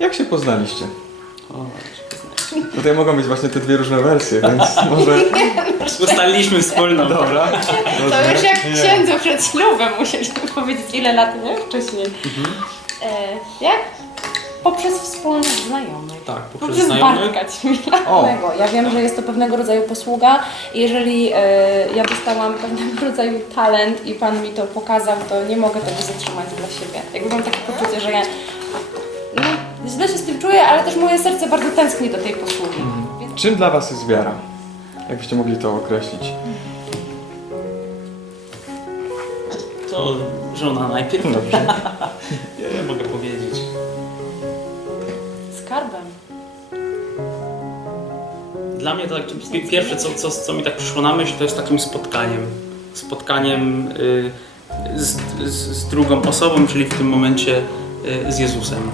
Jak się poznaliście? O, się poznaliśmy. Tutaj mogą być właśnie te dwie różne wersje, więc może... Ustaliliśmy wspólną. Dobra. To już jak księdzu przed ślubem musieliśmy powiedzieć ile lat nie? wcześniej. E, jak? Poprzez wspólnych znajomych. Tak, poprzez Poprzez znajomych. Bartka Ćmila. O, Tego. Ja wiem, że jest to pewnego rodzaju posługa i jeżeli e, ja dostałam pewnego rodzaju talent i Pan mi to pokazał, to nie mogę tego zatrzymać dla siebie. Jakby mam takie poczucie, że ja no, źle się z tym czuję, ale też moje serce bardzo tęskni do tej posługi. Więc czym dla was jest wiara? Jakbyście mogli to określić? To żona najpierw. Dobrze. Ja, ja mogę powiedzieć. skarbem. Dla mnie to tak, pi- pierwsze, co, co, co mi tak przyszło na myśl, to jest takim spotkaniem. Spotkaniem y, z, z, z drugą osobą, czyli w tym momencie y, z Jezusem.